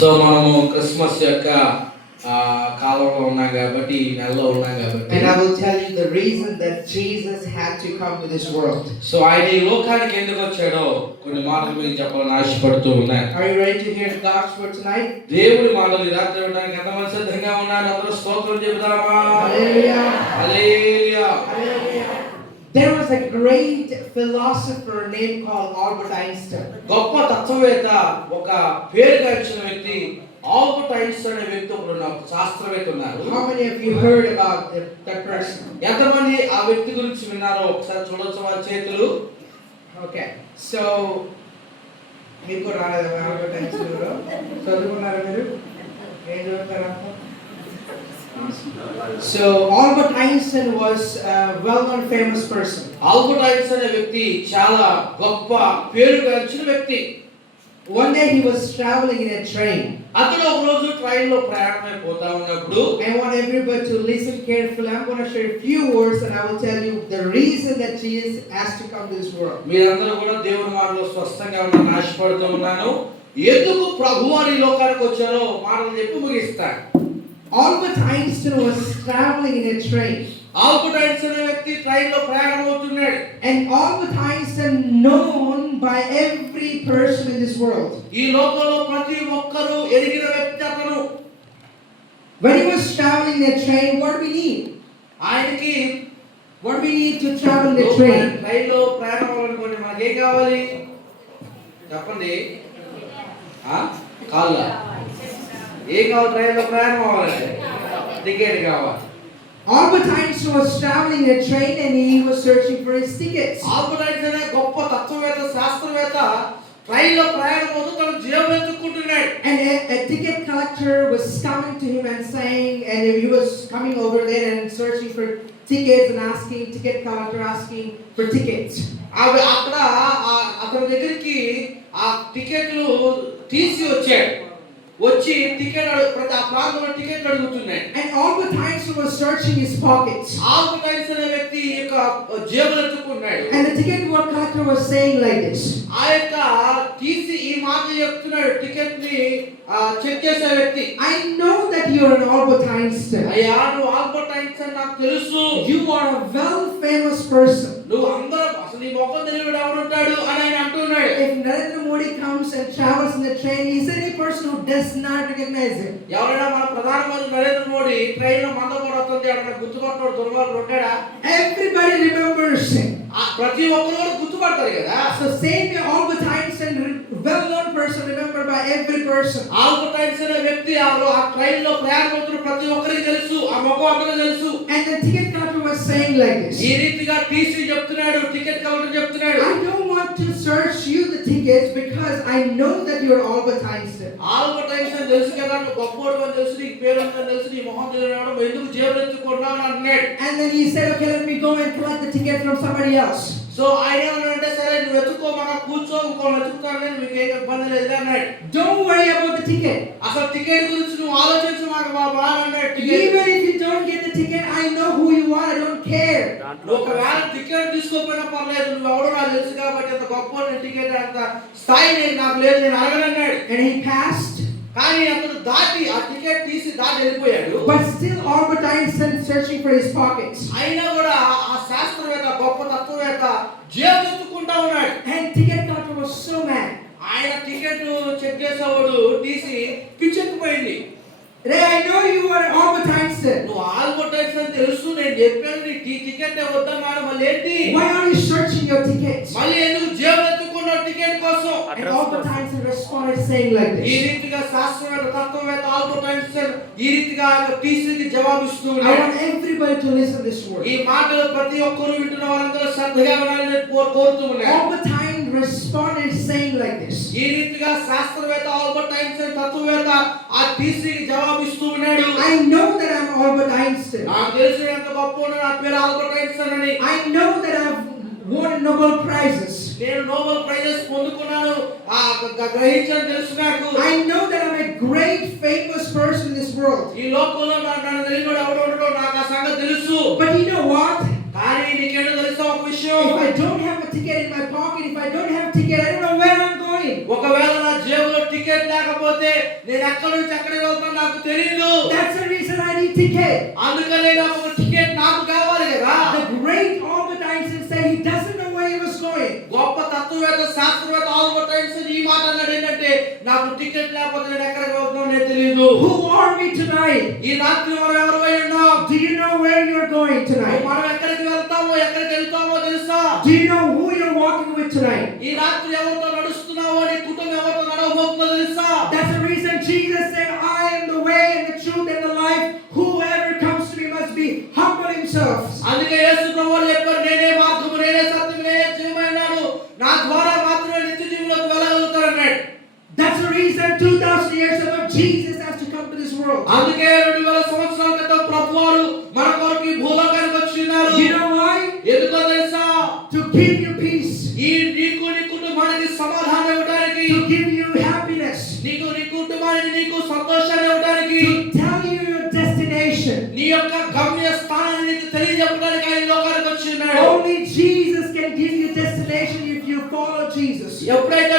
So మనము Christmas యొక్క కాలంలో ఉన్నాం కాబట్టి నెలలో ఉన్నాం కాబట్టి And I will tell you the reason that Jesus had to come to this world. So ఆయన ఈ లోకానికి ఎందుకు వచ్చాడో కొన్ని మాటలు మీకు చెప్పాలని ఆశపడుతూ ఉన్నాను. Are you ready to hear God's word tonight? దేవుడి మాటలు ఈ రాత్రి వినడానికి ఎంతమంది సిద్ధంగా ఉన్నారు? అందరూ స్తోత్రం చెబుతామా? Hallelujah. Hallelujah. Hallelujah. There was a great philosopher named called Albert Einstein. గొప్ప తత్వవేత్త, ఒక పేరుగాంచిన వ్యక్తి ఆల్బర్ట్ ఐన్స్టైన్ అనే వ్యక్తి ఒక శాస్త్రవేత్త ఉన్నారు. How many of you heard about that person? ఎంతమంది ఆ వ్యక్తి గురించి విన్నారో ఒకసారి చూడొచ్చు వారి చేతులు. Okay. So మీకు రాలేదా ఆల్బర్ట్ ఐన్స్టైన్ గారు? చదువుకున్నారా మీరు? ఏం చదువుతారా? So Albert Einstein was a well-known famous person. Albert Einstein అనే వ్యక్తి చాలా గొప్ప పేరుగాంచిన వ్యక్తి. One day he was traveling in a train. అతను ఒక రోజు ట్రైన్ లో ప్రయాణమైపోతా ఉన్నప్పుడు, I want everybody to listen carefully. I'm going to share a few words and I will tell you the reason that Jesus has to come to this world. మీరందరూ కూడా దేవుని మాటలో స్పష్టంగా ఉండాలని ఆశపడుతూ ఉన్నాను. ఎందుకు ప్రభువారు ఈ లోకానికి వచ్చారో మాటలు చెప్పి ముగిస్తాను. Albert Einstein was traveling in a train. Albert Einstein అనే వ్యక్తి ట్రైన్ లో ప్రయాణం అవుతున్నాడు. And Albert Einstein known by every person in this world. ఈ లోకంలో ప్రతి ఒక్కరూ ఎరిగిన వ్యక్తి అతను. When he was traveling in a train, what do we need? ఆయనకి What do we need to travel in a train? Train లో ప్రయాణం అవ్వాలనుకోండి మనకి ఏం కావాలి చెప్పండి? కాళ్ళ ఏం కావాలి? ట్రైన్ లో ప్రయాణం అవ్వాలంటే టికెట్ కావాలి. Albert Einstein was traveling in a train and he was searching for his tickets. Albert Einstein అనే గొప్ప తత్వవేత్త, శాస్త్రవేత్త ట్రైన్ లో ప్రయాణం అవుతూ తన జేబులో ఎత్తుకుంటున్నాడు. And a ticket collector was coming to him and saying, and he was coming over there and searching for tickets and asking, ticket collector asking for tickets. అక్కడ అతని దగ్గరికి ఆ టికెట్లు తీసి వచ్చి టికెట్ ప్రతి ఆ ప్రాంతంలో టికెట్ అడుగుతున్నాయి. And Albert Einstein was searching his pockets. Albert Einstein అనే వ్యక్తి యొక్క జేబులో ఎత్తుకున్నాడు. And the ticket collector was saying like this. ఆ యొక్క తీసి ఈ మాట చెప్తున్నాడు టికెట్ ని చెక్ చేసే వ్యక్తి. I know that you are an Albert Einstein. అయ్యా నువ్వు ఆల్బర్ట్ ఐన్స్టైన్ నాకు తెలుసు. You are a well famous person. నువ్వు అందరూ అసలు నీ ముఖం తెలియడు ఎవరుంటాడు అని ఆయన అంటున్నాడు. If Narendra Modi comes and travels in the train, is there any person who does not recognize him? ఎవరైనా మన ప్రధానమంత్రి నరేంద్ర మోడీ ట్రైన్ లో మందపడుతుంది అక్కడ గుర్తుపట్టినోడు దుర్మార్గుడు ఉంటాడా? Everybody remembers him. ప్రతి ఒక్కరు గుర్తుపడతారు కదా. So same way Albert Einstein, well-known person, remembered by every person. Albert Einstein అనే వ్యక్తి ఆ ట్రైన్ లో ప్రయాణమవుతున్న ప్రతి ఒక్కరికి తెలుసు, ఆ ముఖం అందరికీ తెలుసు. And the ticket collector was saying like this. ఈ రీతిగా టీసీ చెప్తున్నాడు, టికెట్ కలెక్టర్ చెప్తున్నాడు. I don't want to search you the tickets because I know that you are Albert Einstein. Albert Einstein తెలుసు కదా, నువ్వు గొప్పోడు అని తెలుసు, నీకు పేరు ఉందని తెలుసు, నీ మొహం తెలియడం ఎందుకు జేబులో ఎత్తుకుంటావు అని అన్నాడు. And then he said, okay, let me go and collect the ticket from somebody else. So ఆయన ఏమన్నాడంటే సరే నువ్వు వెతుక్కో, మన కూర్చో, ఇంకోళ్ళు వెతుకుతాను, మీకు ఏం ఇబ్బంది లేదు అన్నాడు. Don't worry about the ticket. అసలు టికెట్ గురించి నువ్వు ఆలోచించు మాకు బాబా అన్నాడు. Even if you don't get the ticket, I know who you are. I don't care. ఒకవేళ టికెట్ తీసుకోకపోయినా పర్లేదు, నువ్వు ఎవడో నాకు తెలుసు కాబట్టి అంత గొప్ప టికెట్ అంత స్థాయి నాకు లేదు, నేను అడగనన్నాడు. And he passed. కానీ అతను దాటి ఆ టికెట్ తీసి దాటి వెళ్ళిపోయాడు. But still Albert Einstein searching for his pockets. అయినా కూడా ఆ శాస్త్రవేత్త, గొప్ప తత్వవేత్త జేబు ఎత్తుకుంటా ఉన్నాడు. And ticket collector was so mad. ఆయన టికెట్ చెక్ చేసేవాడు తీసి పిచ్చెక్కిపోయింది. Ray, I know you are Albert Einstein. నువ్వు ఆల్బర్ట్ ఐన్స్టైన్ తెలుసు, నేను చెప్పాను నీ టికెట్ వద్దన్నాడు, మళ్ళీ ఏంటి? Why are you searching your tickets? మళ్ళీ ఎందుకు జేబు ఎత్తుకున్నావు టికెట్ కోసం? And Albert Einstein responded saying like ఈ this. రీతిగా శాస్త్రవేత్త, తత్వవేత్త ఆల్బర్ట్ ఐన్స్టైన్ ఈ రీతిగా టీసీకి జవాబిస్తూ I ఉన్నాడు. want everybody to listen this word. ఈ మాటలు ప్రతి ఒక్కరు వింటున్న వారందరూ శ్రద్ధగా వినాలని కోరుతూ ఉన్నాను. Albert Einstein responded saying like this. ఈ రీతిగా శాస్త్రవేత్త ఆల్బర్ట్ ఐన్స్టైన్ తత్వవేత్త ఆ టీసీకి జవాబిస్తూ ఉన్నాడు. I know that I'm Albert Einstein. నాకు తెలుసు ఎంత గొప్పవాడో, నా పేరు ఆల్బర్ట్ ఐన్స్టైన్ అని. I know that I've won Nobel prizes. నేను నోబెల్ ప్రైజెస్ పొందుకున్నాను, గ్రహించాను తెలుసు నాకు. I know that I'm a great famous person in this world. ఈ లోకంలో నన్ను తెలియనోడు ఎవడు ఉండడో నాకు ఆ సంగతి తెలుసు. But you know what? కానీ నీకేంటో తెలుసా ఒక విషయం? If I don't have a ticket in my pocket, if I don't have a ticket, I don't know where I'm going. ఒకవేళ నా జేబులో టికెట్ లేకపోతే నేను ఎక్కడి నుంచి ఎక్కడికి వెళ్తానో నాకు తెలియదు. That's the reason I need ticket. అందుకనే నాకు ఒక టికెట్ నాకు కావాలి కదా. The great Albert Einstein said he doesn't know where he was going. గొప్ప తత్వవేత్త శాస్త్రవేత్త ఆల్బర్ట్ ఐన్స్టీన్ ఈ మాట అన్నాడు ఏంటంటే నాకు టికెట్ లేకపోతే నేను ఎక్కడికి వెళ్తానో నాకు తెలియదు. Who are we tonight? ఈ రాత్రి మనం ఎవరివై ఉన్నాం? Do you know where you're going tonight? మనం ఎక్కడికి వెళ్తామో ఎక్కడికి వెళ్తామో తెలుసా? Do you know who you're walking with tonight? ఈ రాత్రి ఎవరితో నడుస్తున్నావో నీ కుటుంబం ఎవరితో నడవబోతుందో తెలుసా? That's the reason Jesus said, I am the way and the truth and the life. Whoever comes to me must be humble himself. అందుకే యేసు ప్రభువు చెప్పారు నేనే మార్గము నేనే సత్యము నేనే జీవము అన్నాడు. నా ద్వారా మాత్రమే నిత్య జీవంలోకి వెళ్ళగలుగుతారు అన్నాడు. That's the reason 2000 years ago Jesus has to come to this world. అందుకే 2000 సంవత్సరాల క్రితం ప్రభువారు మన కొరకు ఈ భూలోకానికి వచ్చినారు. You know why? ఎందుకో తెలుసా? To give you peace. ఈ నీకు నీ కుటుంబానికి సమాధానం ఇవ్వడానికి, To give you happiness. నీకు నీ కుటుంబానికి నీకు సంతోషాన్ని ఇవ్వడానికి, To tell you your destination. నీ యొక్క గమ్య స్థానాన్ని నీకు తెలియజెప్పడానికి ఆయన లోకానికి వచ్చి ఉన్నాడు. Only Jesus can give you destination if you follow Jesus. ఎప్పుడైతే